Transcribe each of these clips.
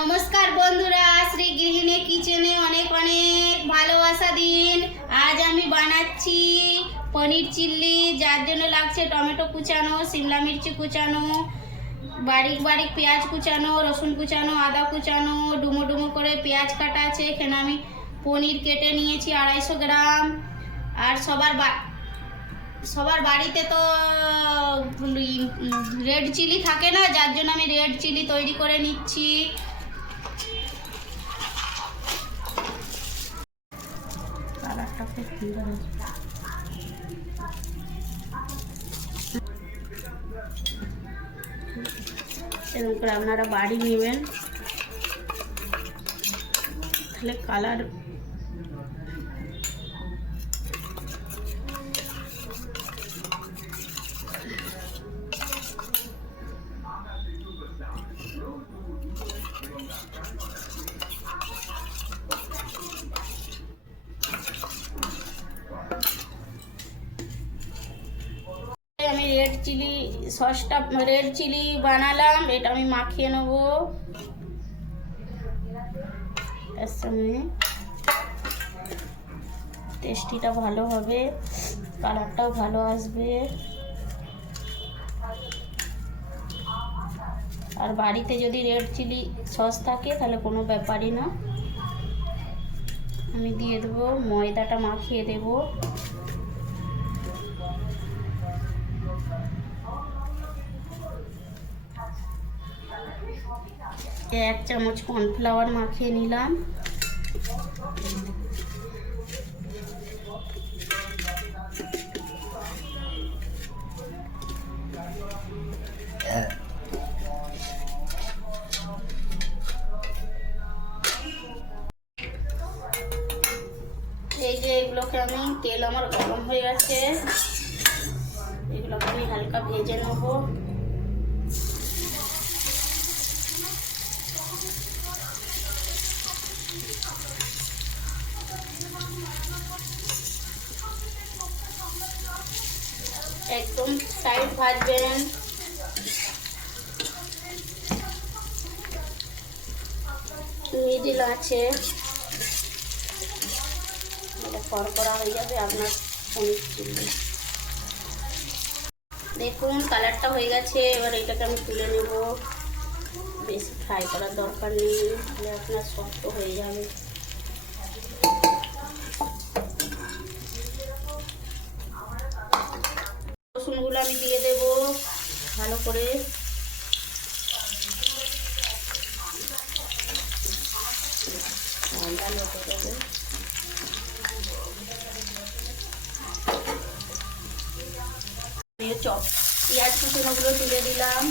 নমস্কার বন্ধুরা, শ্রী গৃহিণী কিচেনে অনেক অনেক ভালোবাসা দিন। আজ আমি বানাচ্ছি পনির চিল্লি, যার জন্য লাগছে টমেটো কুচানো, সিমলা মির্চি কুচানো, বারিক বারিক পেঁয়াজ কুচানো, রসুন কুচানো, আদা কুচানো, ডুমো ডুমো করে পেঁয়াজ কাটা আছে। এখানে আমি পনির কেটে নিয়েছি আড়াইশো গ্রাম। আর সবার সবার বাড়িতে তো রেড চিলি থাকে না, যার জন্য আমি রেড চিলি তৈরি করে নিচ্ছি। এরকম করে আপনারা বাড়ি নেবেন। তাহলে কালার আমি রেড চিলি সসটা, রেড চিলি বানালাম, এটা আমি মাখিয়ে নেব। টেস্টিটা ভালো হবে, কালারটাও ভালো আসবে। আর বাড়িতে যদি রেড চিলি সস থাকে, তাহলে কোনো ব্যাপারই না। আমি দিয়ে দেবো, ময়দাটা মাখিয়ে দেবো। এক চামচ কর্নফ্লাওয়ার মাখিয়ে নিলাম। এই যে আমি, তেল আমার গরম হয়ে গেছে এগুলোকে আমি হালকা ভেজে নেব। একদম সাইড ভাজবেন। মিডিল আছে। এটা কড়কড়া হয়ে যাবে, আপনার দেখুন কালারটা হয়ে গেছে, এবার এটাকে আমি তুলে নেব। বেশি ফ্রাই করার দরকার নেই তাহলে আপনার শক্ত হয়ে যাবে। রসুনগুলো আমি দিয়ে দেব ভালো করে। চপ, পেঁয়াজ কুচনোগুলো তুলে দিলাম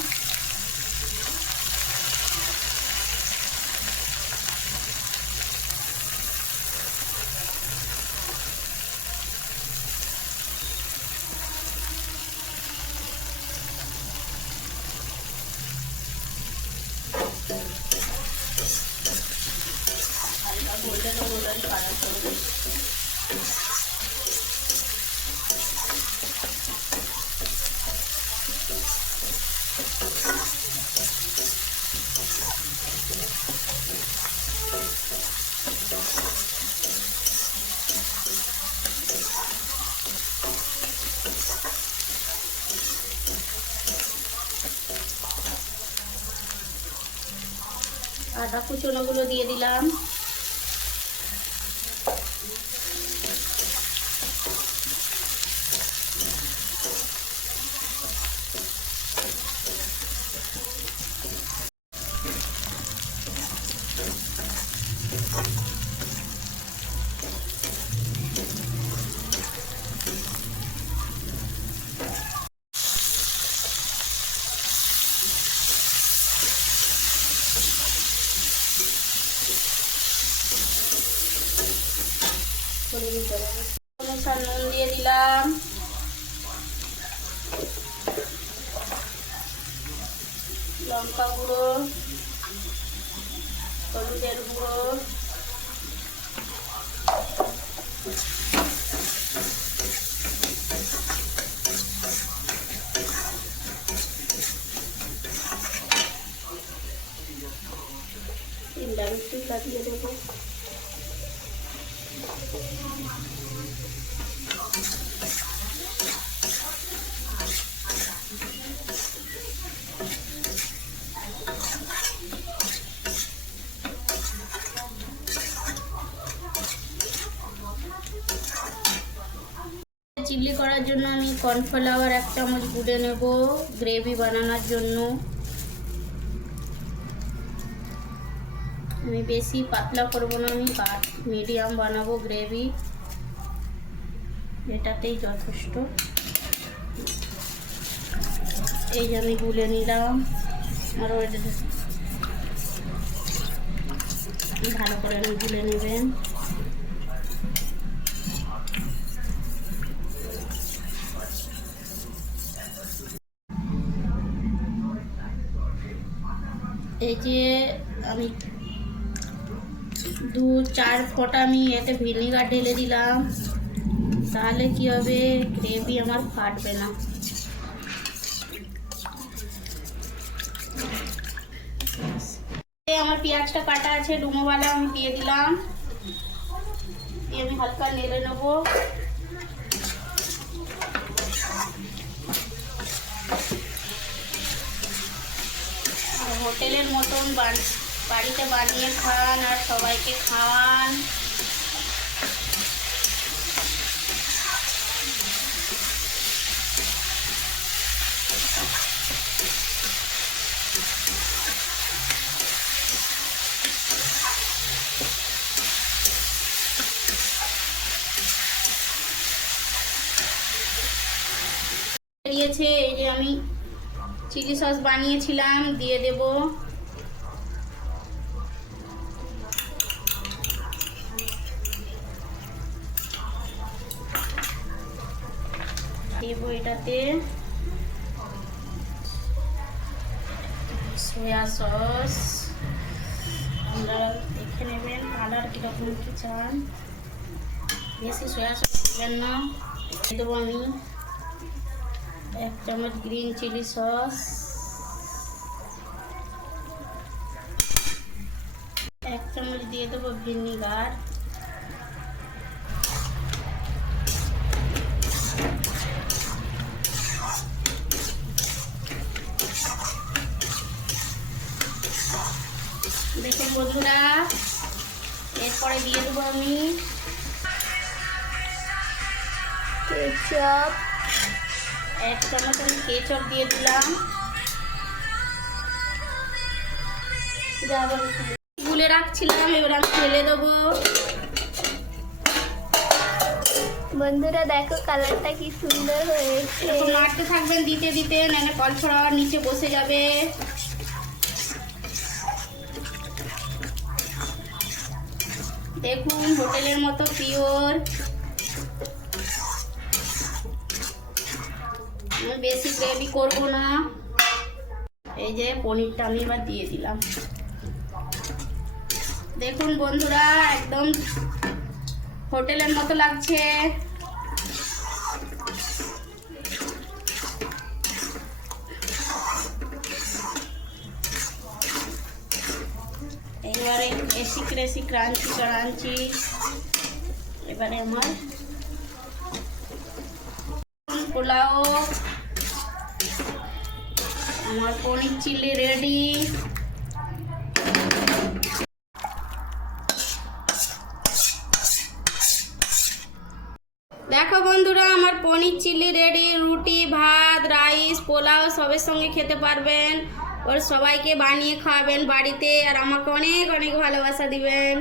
হালকা গোল্ডেন কালার করব আদা কুচনোগুলো দিয়ে দিলাম। অনুসার নুন দিয়ে দিলাম লঙ্কা গুঁড়ো হলুদের গুঁড়ো সিমলা মির্চিটা দিয়ে দেবো চিলি করার জন্য আমি কর্নফ্লাওয়ার এক চামচ গুঁড়ে নেব গ্রেভি বানানোর জন্য। আমি বেশি পাতলা করব না, আমি মিডিয়াম বানাবো গ্রেভি এটাতেই যথেষ্ট। এই যে আমি গুলে নিলাম। আরও ভালো করে আমি গুলে নেবেন। এই যে আমি দু চার ফোঁটা আমি এতে ভিনিগার ঢেলে দিলাম। তাহলে কি হবে? গ্রেভি আমার ফাটবে না। আমার পেঁয়াজটা কাটা আছে, ডুমোওয়ালা আমি দিয়ে দিলাম। দিয়ে আমি হালকা নেড়ে নেব। হোটেলের মতন বান- বাড়িতে বানিয়ে খান আর সবাইকে খাওয়ান এই যে আমি চিলি সস বানিয়েছিলাম দিয়ে দেব। দেব এটাতে। সয়া সস আপনারা দেখে নেবেন কালার কীরকম কি চান। বেশি সয়া সস দেবেন না। দেবো আমি এক চামচ গ্রিন চিলি সস এক চামচ দিয়ে দেবো ভিনিগার কেচাপ এক চামচ আমি কেচপ দিয়ে দিলাম। গুলে রাখছিলাম, এবার আমি ফেলে দেবো। বন্ধুরা, দেখো কালারটা কি সুন্দর হয়েছে। এরকম নাড়তে থাকবেন, দিতে দিতে, নাহলে কল ছড়া নিচে বসে যাবে। দেখুন, হোটেলের মতো পিওর আমি বেশি গ্রেভি করব না। এই যে পনিরটা আমি এবার দিয়ে দিলাম। দেখুন বন্ধুরা, একদম হোটেলের মতো লাগছে। এবারে এসি ক্রেসি ক্রাঞ্চি ক্রাঞ্চি। এবারে আমার পোলাও। আমার পনির চিলি রেডি। দেখো বন্ধুরা, আমার পনির চিলি রেডি। রুটি, ভাত, রাইস, পোলাও সবের সঙ্গে খেতে পারবেন। ওর সবাইকে বানিয়ে খাওয়াবেন বাড়িতে আর আমাকে অনেক অনেক ভালোবাসা দিবেন।